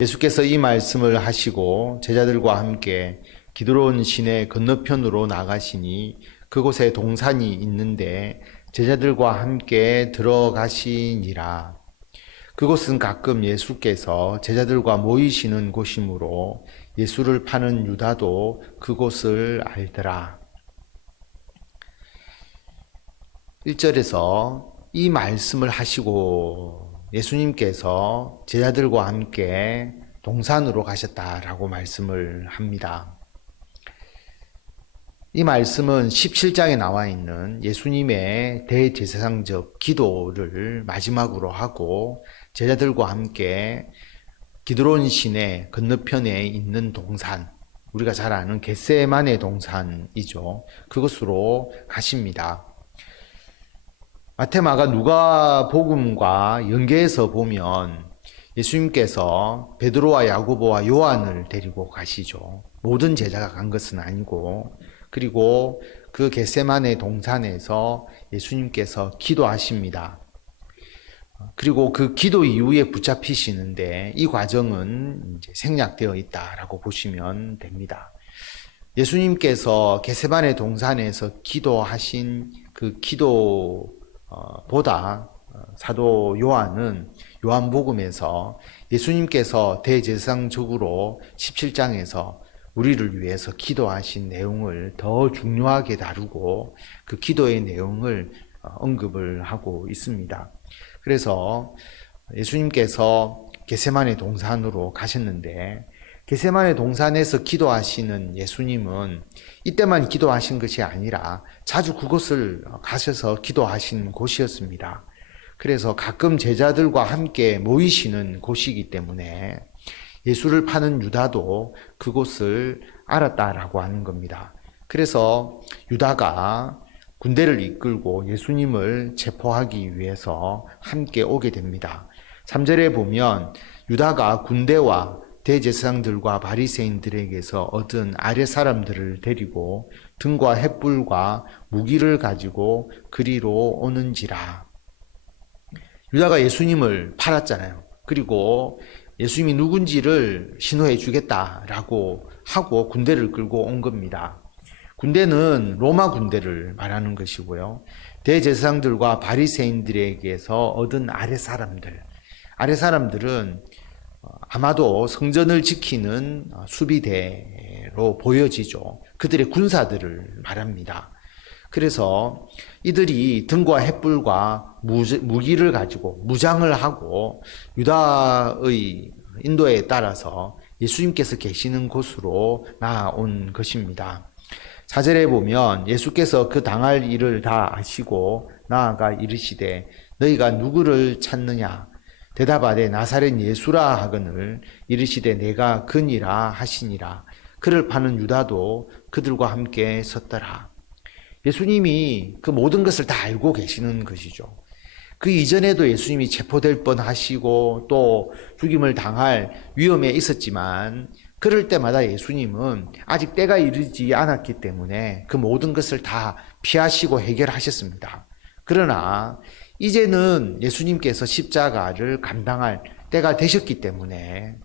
예수께서 이 말씀을 하시고 제자들과 함께 기드론 시내 건너편으로 나가시니 그곳에 동산이 있는데 제자들과 함께 들어가시니라. 그곳은 가끔 예수께서 제자들과 모이시는 곳이므로 예수를 파는 유다도 그곳을 알더라. 1절에서 이 말씀을 하시고 예수님께서 제자들과 함께 동산으로 가셨다라고 말씀을 합니다. 이 말씀은 17장에 나와 있는 예수님의 대제사장적 기도를 마지막으로 하고 제자들과 함께 기드론 시내 건너편에 있는 동산, 우리가 잘 아는 겟세마네 동산이죠. 그곳으로 가십니다. 마태마가 누가복음과 연계해서 보면 예수님께서 베드로와 야고보와 요한을 데리고 가시죠. 모든 제자가 간 것은 아니고, 그리고 그 겟세마네 동산에서 예수님께서 기도하십니다. 그리고 그 기도 이후에 붙잡히시는데 이 과정은 이제 생략되어 있다라고 보시면 됩니다. 예수님께서 겟세마네 동산에서 기도하신 그 기도보다 사도 요한은 요한복음에서 예수님께서 대제사장적으로 17장에서 우리를 위해서 기도하신 내용을 더 중요하게 다루고 그 기도의 내용을 언급을 하고 있습니다. 그래서 예수님께서 겟세마네 동산으로 가셨는데 겟세마네 동산에서 기도하시는 예수님은 이때만 기도하신 것이 아니라 자주 그곳을 가셔서 기도하신 곳이었습니다. 그래서 가끔 제자들과 함께 모이시는 곳이기 때문에 예수를 파는 유다도 그곳을 알았다라고 하는 겁니다. 그래서 유다가 군대를 이끌고 예수님을 체포하기 위해서 함께 오게 됩니다. 3절에 보면 유다가 군대와 대제사장들과 바리새인들에게서 얻은 아랫 사람들을 데리고 등과 횃불과 무기를 가지고 그리로 오는지라. 유다가 예수님을 팔았잖아요. 그리고 예수님이 누군지를 신호해 주겠다라고 하고 군대를 끌고 온 겁니다. 군대는 로마 군대를 말하는 것이고요. 대제사장들과 바리새인들에게서 얻은 아랫 사람들은 아마도 성전을 지키는 수비대로 보여지죠. 그들의 군사들을 말합니다. 그래서 이들이 등과 횃불과 무기를 가지고 무장을 하고 유다의 인도에 따라서 예수님께서 계시는 곳으로 나아온 것입니다. 4절에 보면 예수께서 그 당할 일을 다 아시고 나아가 이르시되 너희가 누구를 찾느냐? 대답하되 나사렛 예수라 하거늘 이르시되 내가 그니라 하시니라. 그를 파는 유다도 그들과 함께 섰더라. 예수님이 그 모든 것을 다 알고 계시는 것이죠. 그 이전에도 예수님이 체포될 뻔하시고 또 죽임을 당할 위험에 있었지만 그럴 때마다 예수님은 아직 때가 이르지 않았기 때문에 그 모든 것을 다 피하시고 해결하셨습니다. 그러나 이제는 예수님께서 십자가를 감당할 때가 되셨기 때문에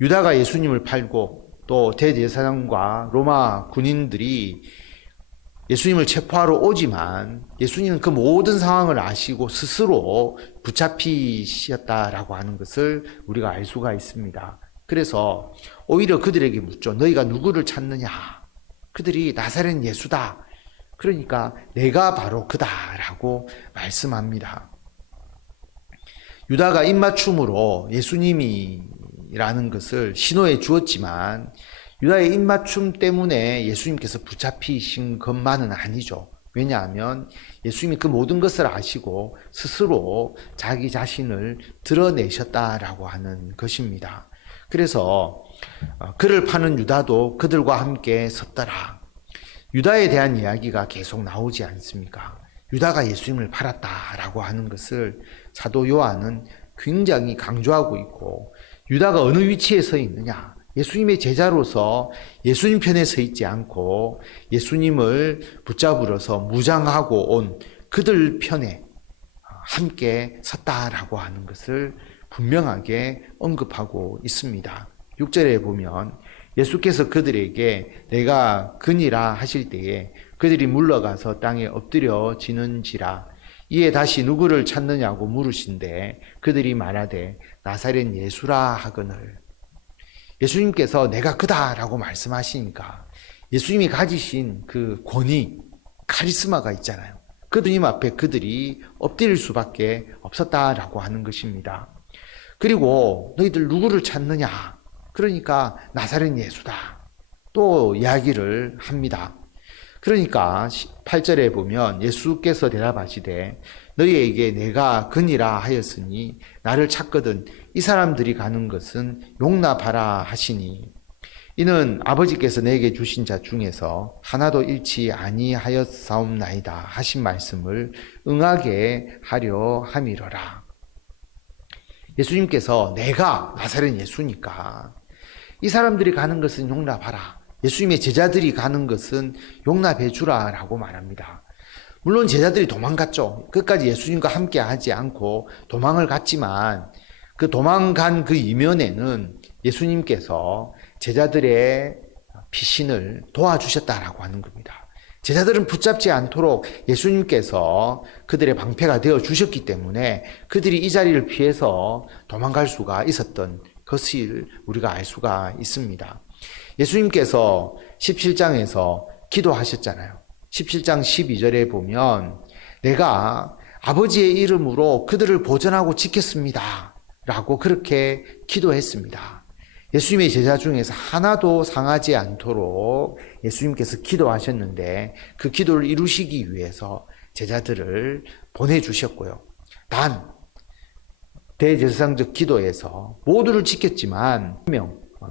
유다가 예수님을 팔고 또 대제사장과 로마 군인들이 예수님을 체포하러 오지만 예수님은 그 모든 상황을 아시고 스스로 붙잡히셨다라고 하는 것을 우리가 알 수가 있습니다. 그래서 오히려 그들에게 묻죠. 너희가 누구를 찾느냐? 그들이 나사렛 예수다. 그러니까 내가 바로 그다라고 말씀합니다. 유다가 입맞춤으로 예수님이라는 것을 신호해 주었지만 유다의 입맞춤 때문에 예수님께서 붙잡히신 것만은 아니죠. 왜냐하면 예수님이 그 모든 것을 아시고 스스로 자기 자신을 드러내셨다라고 하는 것입니다. 그래서 그를 파는 유다도 그들과 함께 섰더라. 유다에 대한 이야기가 계속 나오지 않습니까? 유다가 예수님을 팔았다라고 하는 것을 사도 요한은 굉장히 강조하고 있고 유다가 어느 위치에 서 있느냐? 예수님의 제자로서 예수님 편에 서 있지 않고 예수님을 붙잡으러서 무장하고 온 그들 편에 함께 섰다라고 하는 것을 분명하게 언급하고 있습니다. 6절에 보면 예수께서 그들에게 내가 그니라 하실 때에 그들이 물러가서 땅에 엎드려지는지라. 이에 다시 누구를 찾느냐고 물으신데 그들이 말하되 나사렛 예수라 하거늘. 예수님께서 내가 그다라고 말씀하시니까 예수님이 가지신 그 권위, 카리스마가 있잖아요. 그님 앞에 그들이 엎드릴 수밖에 없었다라고 하는 것입니다. 그리고 너희들 누구를 찾느냐? 그러니까 나사렛 예수다. 또 이야기를 합니다. 그러니까 8절에 보면 예수께서 대답하시되 너희에게 내가 그니라 하였으니 나를 찾거든 이 사람들이 가는 것은 용납하라 하시니 이는 아버지께서 내게 주신 자 중에서 하나도 잃지 아니하였사옵나이다 하신 말씀을 응하게 하려 함이러라. 예수님께서 내가 나사렛 예수니까 이 사람들이 가는 것은 용납하라. 예수님의 제자들이 가는 것은 용납해 주라라고 말합니다. 물론 제자들이 도망갔죠. 끝까지 예수님과 함께 하지 않고 도망을 갔지만 그 도망간 그 이면에는 예수님께서 제자들의 피신을 도와주셨다라고 하는 겁니다. 제자들은 붙잡지 않도록 예수님께서 그들의 방패가 되어 주셨기 때문에 그들이 이 자리를 피해서 도망갈 수가 있었던 것을 우리가 알 수가 있습니다. 예수님께서 17장에서 기도하셨잖아요. 17장 12절에 보면 내가 아버지의 이름으로 그들을 보전하고 지켰습니다 라고 그렇게 기도했습니다. 예수님의 제자 중에서 하나도 상하지 않도록 예수님께서 기도하셨는데 그 기도를 이루시기 위해서 제자들을 보내주셨고요. 단 대제사장적 기도에서 모두를 지켰지만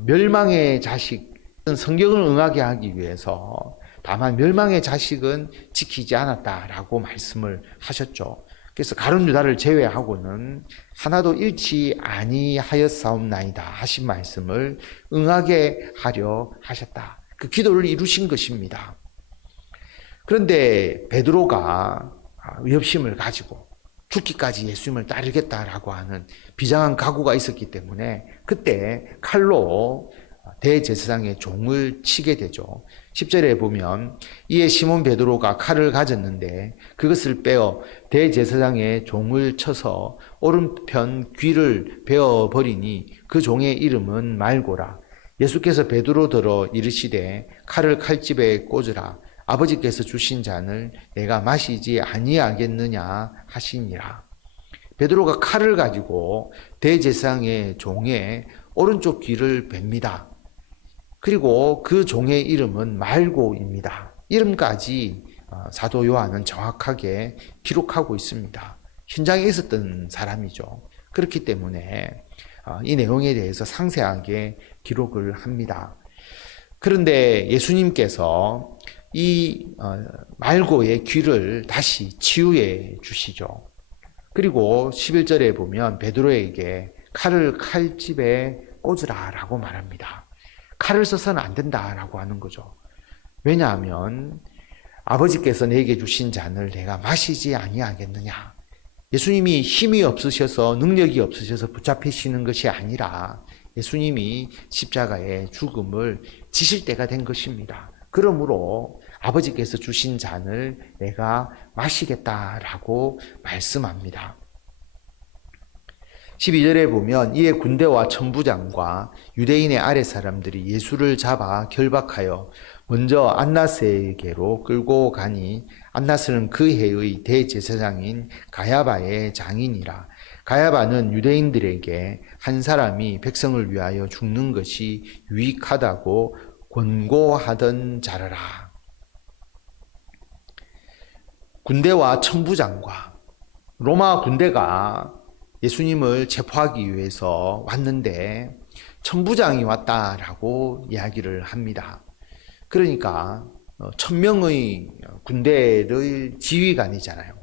멸망의 자식, 성경을 응하게 하기 위해서 다만 멸망의 자식은 지키지 않았다라고 말씀을 하셨죠. 그래서 가룟 유다를 제외하고는 하나도 잃지 아니하였사옵나이다 하신 말씀을 응하게 하려 하셨다. 그 기도를 이루신 것입니다. 그런데 베드로가 의협심을 가지고 죽기까지 예수님을 따르겠다라고 하는 비장한 각오가 있었기 때문에 그때 칼로 대제사장의 종을 치게 되죠. 10절에 보면 이에 시몬 베드로가 칼을 가졌는데 그것을 빼어 대제사장의 종을 쳐서 오른편 귀를 베어버리니 그 종의 이름은 말고라. 예수께서 베드로더러 이르시되 칼을 칼집에 꽂으라. 아버지께서 주신 잔을 내가 마시지 아니하겠느냐 하시니라. 베드로가 칼을 가지고 대제사장의 종의 오른쪽 귀를 뱁니다. 그리고 그 종의 이름은 말고입니다. 이름까지 사도 요한은 정확하게 기록하고 있습니다. 현장에 있었던 사람이죠. 그렇기 때문에 이 내용에 대해서 상세하게 기록을 합니다. 그런데 예수님께서 이 말고의 귀를 다시 치유해 주시죠. 그리고 11절에 보면 베드로에게 칼을 칼집에 꽂으라 라고 말합니다. 칼을 써서는 안 된다라고 하는 거죠. 왜냐하면 아버지께서 내게 주신 잔을 내가 마시지 아니하겠느냐. 예수님이 힘이 없으셔서 능력이 없으셔서 붙잡히시는 것이 아니라 예수님이 십자가의 죽음을 지실 때가 된 것입니다. 그러므로 아버지께서 주신 잔을 내가 마시겠다라고 말씀합니다. 12절에 보면 이에 군대와 천부장과 유대인의 아랫사람들이 예수를 잡아 결박하여 먼저 안나스에게로 끌고 가니 안나스는 그 해의 대제사장인 가야바의 장인이라. 가야바는 유대인들에게 한 사람이 백성을 위하여 죽는 것이 유익하다고 권고하던 자라라. 군대와 천부장과 로마 군대가 예수님을 체포하기 위해서 왔는데 천부장이 왔다라고 이야기를 합니다. 그러니까 1000명의 군대의 지휘관이잖아요.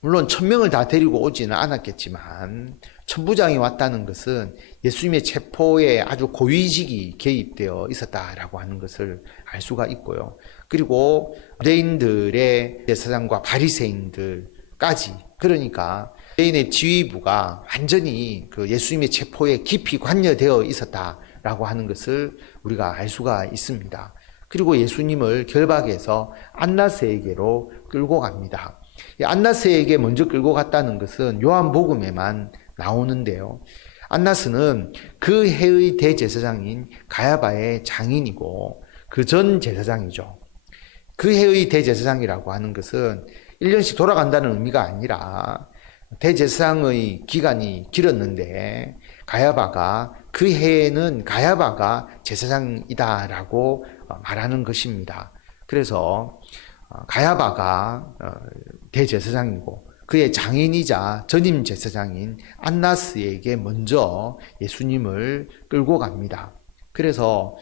물론 1000명을 다 데리고 오지는 않았겠지만 천부장이 왔다는 것은 예수님의 체포에 아주 고위직이 개입되어 있었다라고 하는 것을 알 수가 있고요. 그리고 유대인들의 제사장과 바리새인들까지, 그러니까 유대인의 지휘부가 완전히 그 예수님의 체포에 깊이 관여되어 있었다라고 하는 것을 우리가 알 수가 있습니다. 그리고 예수님을 결박해서 안나스에게로 끌고 갑니다. 안나스에게 먼저 끌고 갔다는 것은 요한복음에만 나오는데요. 안나스는 그 해의 대제사장인 가야바의 장인이고 그 전 제사장이죠. 그 해의 대제사장이라고 하는 것은 1년씩 돌아간다는 의미가 아니라 대제사장의 기간이 길었는데 가야바가 그 해에는 가야바가 제사장이다라고 말하는 것입니다. 그래서 가야바가 대제사장이고 그의 장인이자 전임 제사장인 안나스에게 먼저 예수님을 끌고 갑니다. 그래서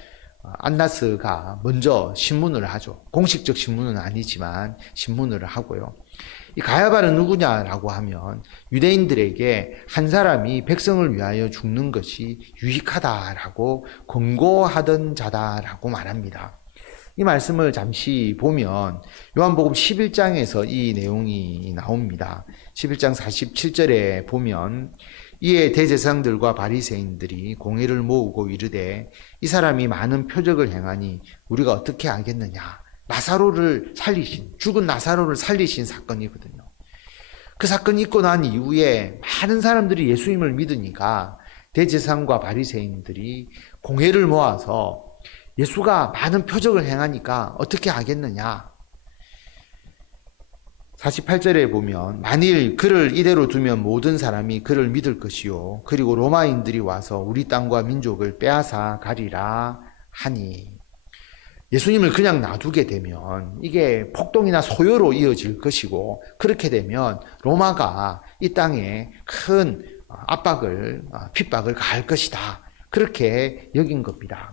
안나스가 먼저 신문을 하죠. 공식적 신문은 아니지만 신문을 하고요. 이 가야바는 누구냐라고 하면 유대인들에게 한 사람이 백성을 위하여 죽는 것이 유익하다라고 권고하던 자다라고 말합니다. 이 말씀을 잠시 보면 요한복음 11장에서 이 내용이 나옵니다. 11장 47절에 보면 이에 대제사장들과 바리새인들이 공회를 모으고 이르되 이 사람이 많은 표적을 행하니 우리가 어떻게 하겠느냐. 죽은 나사로를 살리신 사건이거든요. 그 사건이 있고 난 이후에 많은 사람들이 예수님을 믿으니까 대제사장과 바리새인들이 공회를 모아서 예수가 많은 표적을 행하니까 어떻게 하겠느냐. 48절에 보면 만일 그를 이대로 두면 모든 사람이 그를 믿을 것이요 그리고 로마인들이 와서 우리 땅과 민족을 빼앗아 가리라 하니. 예수님을 그냥 놔두게 되면 이게 폭동이나 소요로 이어질 것이고 그렇게 되면 로마가 이 땅에 큰 핍박을 가할 것이다. 그렇게 여긴 겁니다.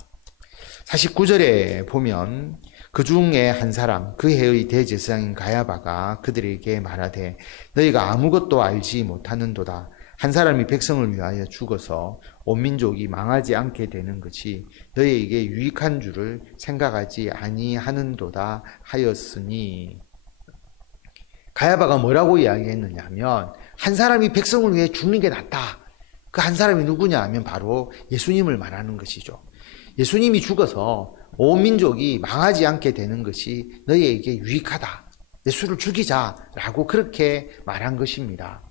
49절에 보면 그 중에 한 사람 그 해의 대제사장인 가야바가 그들에게 말하되 너희가 아무것도 알지 못하는도다. 한 사람이 백성을 위하여 죽어서 온 민족이 망하지 않게 되는 것이 너희에게 유익한 줄을 생각하지 아니하는도다 하였으니. 가야바가 뭐라고 이야기했느냐 하면 한 사람이 백성을 위해 죽는 게 낫다. 그 한 사람이 누구냐 하면 바로 예수님을 말하는 것이죠. 예수님이 죽어서 온 민족이 망하지 않게 되는 것이 너희에게 유익하다. 예수를 죽이자라고 그렇게 말한 것입니다.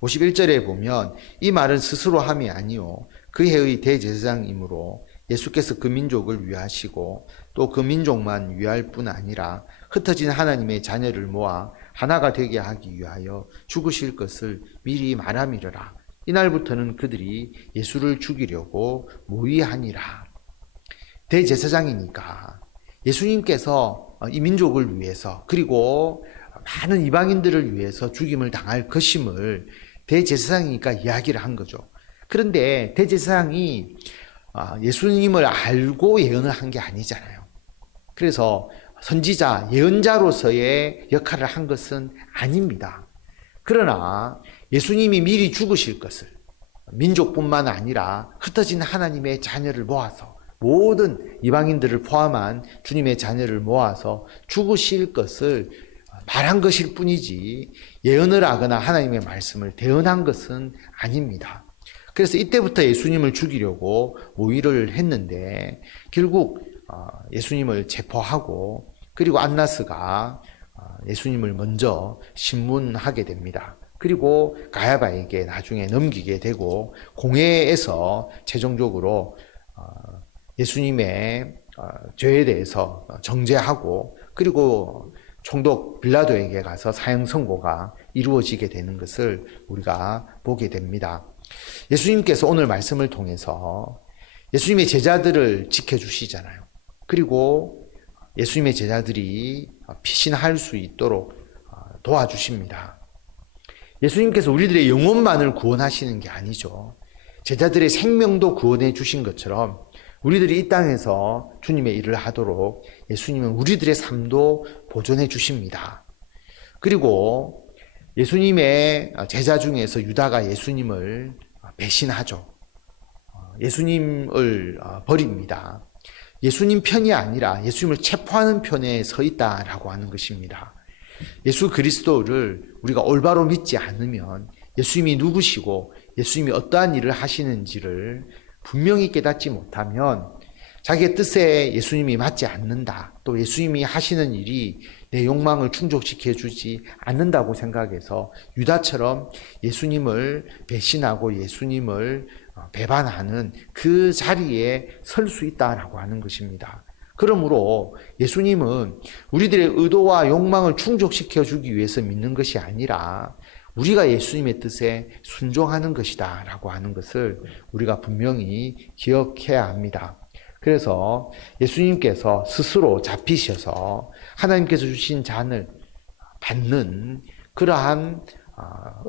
51절에 보면 이 말은 스스로 함이 아니요 그 해의 대제사장이므로 예수께서 그 민족을 위하시고 또 그 민족만 위할 뿐 아니라 흩어진 하나님의 자녀를 모아 하나가 되게 하기 위하여 죽으실 것을 미리 말함이러라. 이날부터는 그들이 예수를 죽이려고 모의하니라. 대제사장이니까 예수님께서 이 민족을 위해서 그리고 많은 이방인들을 위해서 죽임을 당할 것임을 대제사장이니까 이야기를 한 거죠. 그런데 대제사장이 예수님을 알고 예언을 한 게 아니잖아요. 그래서 선지자, 예언자로서의 역할을 한 것은 아닙니다. 그러나 예수님이 미리 죽으실 것을 민족뿐만 아니라 흩어진 하나님의 자녀를 모아서 모든 이방인들을 포함한 주님의 자녀를 모아서 죽으실 것을 말한 것일 뿐이지 예언을 하거나 하나님의 말씀을 대언한 것은 아닙니다. 그래서 이때부터 예수님을 죽이려고 모의를 했는데 결국 예수님을 체포하고 그리고 안나스가 예수님을 먼저 신문하게 됩니다. 그리고 가야바에게 나중에 넘기게 되고 공회에서 최종적으로 예수님의 죄에 대해서 정죄하고 그리고 총독 빌라도에게 가서 사형 선고가 이루어지게 되는 것을 우리가 보게 됩니다. 예수님께서 오늘 말씀을 통해서 예수님의 제자들을 지켜주시잖아요. 그리고 예수님의 제자들이 피신할 수 있도록 도와주십니다. 예수님께서 우리들의 영혼만을 구원하시는 게 아니죠. 제자들의 생명도 구원해 주신 것처럼 우리들이 이 땅에서 주님의 일을 하도록 예수님은 우리들의 삶도 보존해 주십니다. 그리고 예수님의 제자 중에서 유다가 예수님을 배신하죠. 예수님을 버립니다. 예수님 편이 아니라 예수님을 체포하는 편에 서 있다라고 하는 것입니다. 예수 그리스도를 우리가 올바로 믿지 않으면 예수님이 누구시고 예수님이 어떠한 일을 하시는지를 분명히 깨닫지 못하면 자기의 뜻에 예수님이 맞지 않는다. 또 예수님이 하시는 일이 내 욕망을 충족시켜 주지 않는다고 생각해서 유다처럼 예수님을 배신하고 예수님을 배반하는 그 자리에 설 수 있다라고 하는 것입니다. 그러므로 예수님은 우리들의 의도와 욕망을 충족시켜 주기 위해서 믿는 것이 아니라 우리가 예수님의 뜻에 순종하는 것이다 라고 하는 것을 우리가 분명히 기억해야 합니다. 그래서 예수님께서 스스로 잡히셔서 하나님께서 주신 잔을 받는 그러한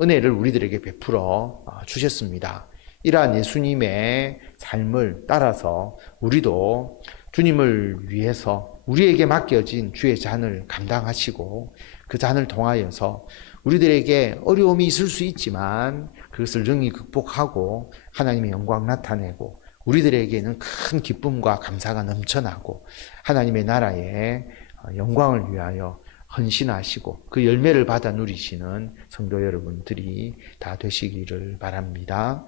은혜를 우리들에게 베풀어 주셨습니다. 이러한 예수님의 삶을 따라서 우리도 주님을 위해서 우리에게 맡겨진 주의 잔을 감당하시고 그 잔을 통하여서 우리들에게 어려움이 있을 수 있지만 그것을 능히 극복하고 하나님의 영광 나타내고 우리들에게는 큰 기쁨과 감사가 넘쳐나고 하나님의 나라의 영광을 위하여 헌신하시고 그 열매를 받아 누리시는 성도 여러분들이 다 되시기를 바랍니다.